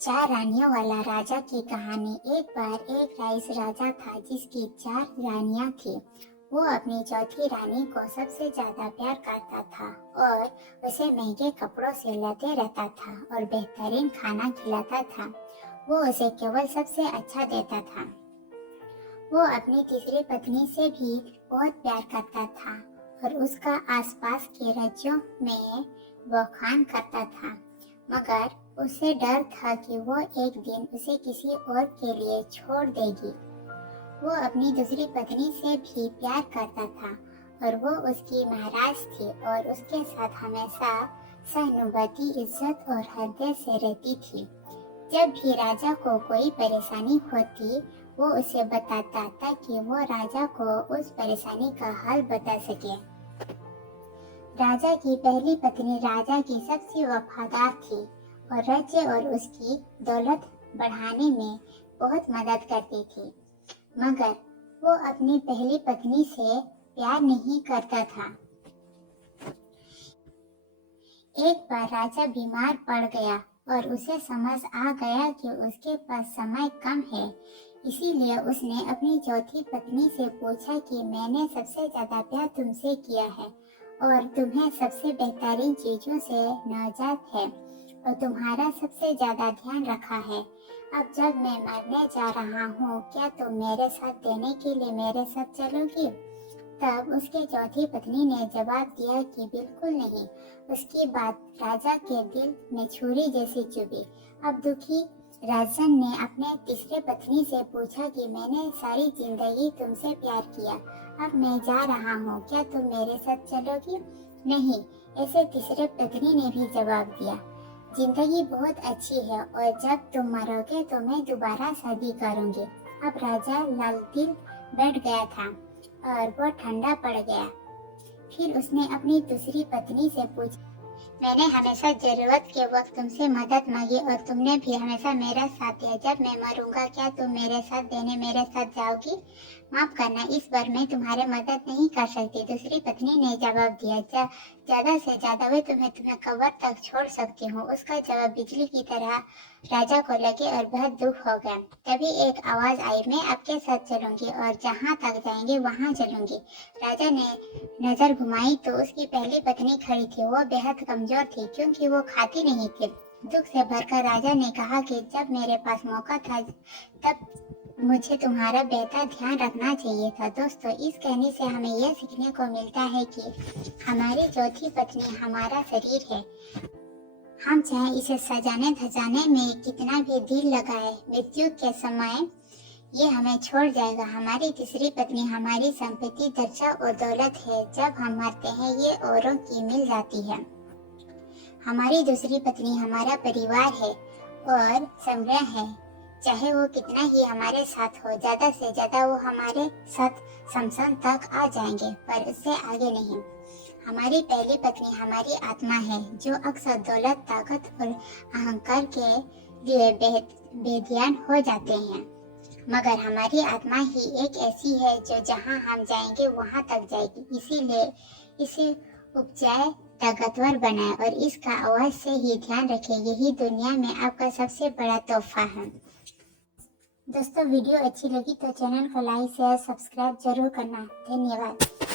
चार रानियों वाला राजा की कहानी। एक बार एक राइस राजा था जिसकी चार रानियां थी। वो अपनी चौथी रानी को सबसे ज्यादा प्यार करता था और उसे महंगे कपड़ों से लदे रहता था और बेहतरीन खाना खिलाता था। वो उसे केवल सबसे अच्छा देता था। वो अपनी तीसरी पत्नी से भी बहुत प्यार करता था और उसका आसपास के राज्यों में बखान करता था, मगर उसे डर था कि वो एक दिन उसे किसी और के लिए छोड़ देगी। वो अपनी दूसरी पत्नी से भी प्यार करता था और वो उसकी महाराज थी और उसके साथ हमेशा सहानुभूति, इज्जत और हृदय से रहती थी। जब भी राजा को कोई परेशानी होती, वो उसे बताता ताकि वो राजा को उस परेशानी का हल बता सके। राजा की पहली पत्नी राजा की सबसे वफादार थी और राज्य और उसकी दौलत बढ़ाने में बहुत मदद करती थी, मगर वो अपनी पहली पत्नी से प्यार नहीं करता था। एक बार राजा बीमार पड़ गया और उसे समझ आ गया कि उसके पास समय कम है, इसीलिए उसने अपनी चौथी पत्नी से पूछा कि मैंने सबसे ज्यादा प्यार तुमसे किया है और तुम्हें सबसे बेहतरीन चीजों से नवाजा है और तुम्हारा सबसे ज्यादा ध्यान रखा है। अब जब मैं मरने जा रहा हूँ, क्या तुम मेरे साथ देने के लिए मेरे साथ चलोगी? तब उसके चौथी पत्नी ने जवाब दिया कि बिल्कुल नहीं। उसकी बात राजा के दिल में छुरी जैसी चुभी। अब दुखी राजन ने अपने तीसरे पत्नी से पूछा कि मैंने सारी जिंदगी तुमसे प्यार किया, अब मैं जा रहा हूँ, क्या तुम मेरे साथ चलोगी? नहीं, ऐसे तीसरे पत्नी ने भी जवाब दिया। जिंदगी बहुत अच्छी है और जब तुम मरोगे तो मैं दोबारा शादी करूंगी। अब राजा लाल दिल बैठ गया था और वो ठंडा पड़ गया। फिर उसने अपनी दूसरी पत्नी से पूछा, मैंने हमेशा जरूरत के वक्त तुमसे मदद मांगी और तुमने भी हमेशा मेरा साथ दिया। जब मैं मरूंगा, क्या तुम मेरे साथ देने मेरे साथ जाओगी? माफ करना, इस बार मैं तुम्हारी मदद नहीं कर सकती। दूसरी पत्नी ने जवाब दिया, ज्यादा से ज्यादा मैं तुम्हें कब्र तक छोड़ सकती हूँ। उसका जवाब बिजली की तरह राजा को लगे और बहुत दुख हो गया। तभी एक आवाज आई, मैं आपके साथ चलूंगी और जहाँ तक जाएंगे वहाँ चलूंगी। राजा ने नजर घुमाई तो उसकी पहली पत्नी खड़ी थी। वो बेहद कमजोर थी क्योंकि वो खाती नहीं थी। दुख से भरकर राजा ने कहा कि जब मेरे पास मौका था तब मुझे तुम्हारा बेहतर ध्यान रखना चाहिए था। दोस्तों, इस कहानी से हमें यह सीखने को मिलता है कि हमारी चौथी पत्नी हमारा शरीर है। हम चाहे इसे सजाने धजाने में कितना भी दिल लगाए, मृत्यु के समय ये हमें छोड़ जाएगा। हमारी तीसरी पत्नी हमारी संपत्ति, दर्जा और दौलत है। जब हम मरते हैं ये औरों की मिल जाती है। हमारी दूसरी पत्नी हमारा परिवार है और संग्रह है। चाहे वो कितना ही हमारे साथ हो, ज्यादा से ज्यादा वो हमारे साथ शमशान तक आ जाएंगे, पर उससे आगे नहीं। हमारी पहली पत्नी हमारी आत्मा है जो अक्सर दौलत, ताकत और अहंकार के लिए बेध्यान हो जाते हैं, मगर हमारी आत्मा ही एक ऐसी है जो जहाँ हम जाएंगे वहाँ तक जाएगी। इसीलिए इसे उपजाए, ताकतवर बनाए और इसका आवाज से ही ध्यान रखें। यही दुनिया में आपका सबसे बड़ा तोहफा है। दोस्तों, वीडियो अच्छी लगी तो चैनल को लाइक, शेयर, सब्सक्राइब जरूर करना। धन्यवाद।